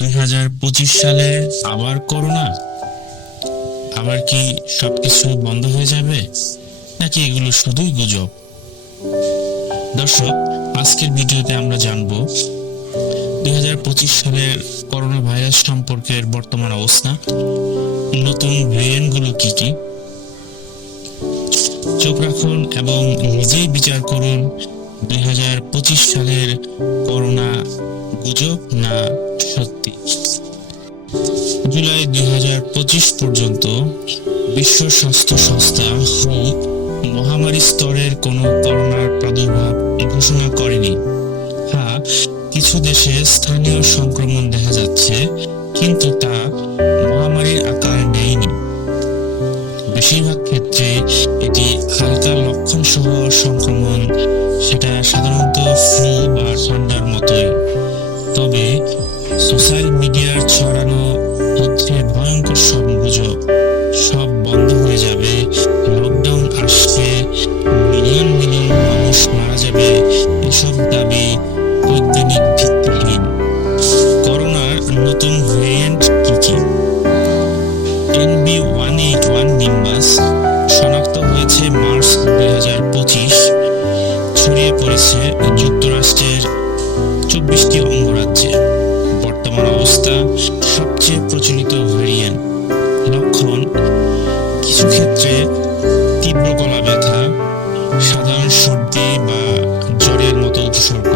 2025 সালে আবার করোনা, আবার কি সবকিছু বন্ধ হয়ে যাবে, নাকি এগুলো শুধুই গুজব? দর্শক, আজকের ভিডিওতে আমরা জানবো 2025 সালের করোনা ভাইরাস সম্পর্কের বর্তমান অবস্থা, নতুন ভেরিয়েন্টগুলো কি কি। চোখ রাখুন এবং নিজেই বিচার করুন 2025 সালের করোনা গুজব না সত্যি। জুলাই 2025 পর্যন্ত বিশ্ব স্বাস্থ্য সংস্থা মহামারী স্তরের কোনো করোনার প্রাদুর্ভাব ঘোষণা করেনি। হ্যাঁ, কিছু দেশে স্থানীয় সংক্রমণ দেখা যাচ্ছে, কিন্তু তা মহামারীর আকার নেয়নি। বেশিরভাগ ক্ষেত্রে এটি হালকা লক্ষণ সহ সংক্রমণ, সেটা সাধারণত ফ্লু বা ঠান্ডার মতোই। তবে সোশ্যাল মিডিয়ার ছড়ানো হচ্ছে ভয়ঙ্কর সব গুজব, সব বন্ধ হয়ে যাবে, লকডাউন আসছে, মিলিয়ন মিলিয়ন মানুষ মারা যাবে, এসব দাবি বৈজ্ঞানিক ভিত্তিহীন। করোনার নতুন ভেরিয়েন্ট কি কি? NB181 নিম্বাস শনাক্ত হয়েছে মার্চ 2025, ছড়িয়ে পড়েছে যুক্তরাষ্ট্রের 24টি অঙ্গরাজ্যে। বর্তমান অবস্থা সবচেয়ে প্রচলিত ভেরিয়েন্ট। লক্ষণ: কিছু ক্ষেত্রে তীব্র গলা ব্যথা, সাধারণ সর্দি বা জ্বরের মতো উপসর্গ।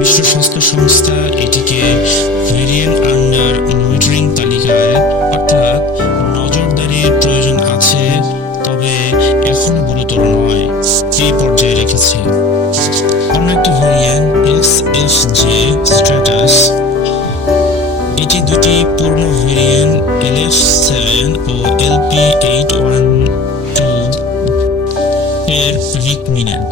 বিশ্ব স্বাস্থ্য সংস্থা এটিকে ভেরিয়েন্ট আন্ডার মনিটরিং তালিকায়, অর্থাৎ নজরদারির প্রয়োজন আছে, তবে এখন গুরুতর নয়, এই পর্যায়ে রেখেছে। অন্য একটি ভেরিয়েন্ট SFJ স্ট্র্যাটাস, এটি দুটি পূর্ণ ভেরিয়েন্ট LF7 ও LP812 এর রিকমিনেন্ট।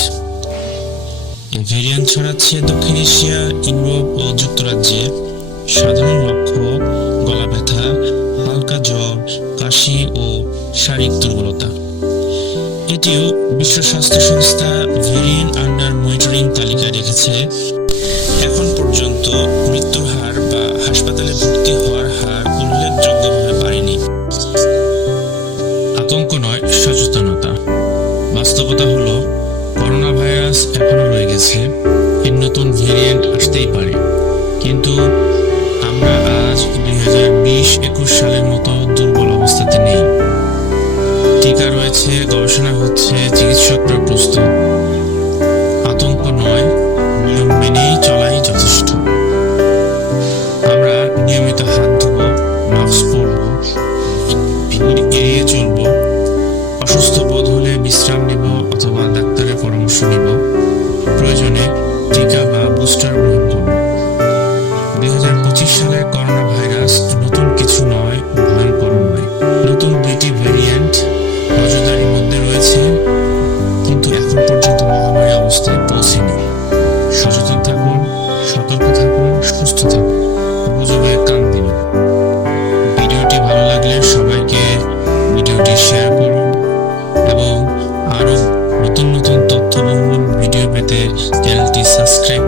এই ভেরিয়েন্ট ছড়াচ্ছে দক্ষিণ এশিয়া, ইউরোপ ও যুক্তরাজ্যে। সাধারণ লক্ষণ: গলা ব্যথা, হালকা জ্বর, কাশি ও শারীরিক দুর্বলতা। এটিও বিশ্ব স্বাস্থ্য সংস্থা ভেরিয়েন্ট আন্ডার মনিটরিং তালিকায় রেখেছে। এখন পর্যন্ত মৃত্যুর হার বা হাসপাতালে ভর্তি হওয়ার হার উল্লেখযোগ্যভাবে বাড়েনি। আতঙ্ক নয়, সচেতনতা। বাস্তবতা হলো, করোনা ভাইরাস এখনো রয়ে গেছে, এর নতুন ভেরিয়েন্ট আসতেই পারে, কিন্তু আমরা আজ 2020-21 সালের মতো দুর্বল অবস্থাতে নেই। টিকা রয়েছে, গবেষণা হচ্ছে, চিকিৎসকরা প্রস্তুত। আতঙ্ক নয়, নিয়ম মেনেই চলাই যথেষ্ট। আমরা নিয়মিত হাত ধোবো, মাস্ক পরবো, ভিড় এড়িয়ে চলবো, অসুস্থ বোধ হলে বিশ্রাম নিব অথবা ডাক্তারের পরামর্শ নিব, প্রয়োজনে টিকা বা বুস্টার গ্রহণ করব। 2025 সালের করোনা ভাইরাস নতুন কিছু নয়, ভয়ঙ্কর নয়। নতুন দুইটি ভেরিয়েন্ট নজরদারির মধ্যে রয়েছে, কিন্তু এখন পর্যন্ত মহামারী অবস্থায় পৌঁছেনি। সচেতন থাকুন, সতর্ক থাকুন, সুস্থ থাকুন, গুজবে কান দিন। ভিডিওটি ভালো লাগলে সবাইকে ভিডিওটি শেয়ার করুন এবং আরো নতুন নতুন তথ্যবহুল ভিডিও পেতে চ্যানেলটি সাবস্ক্রাইব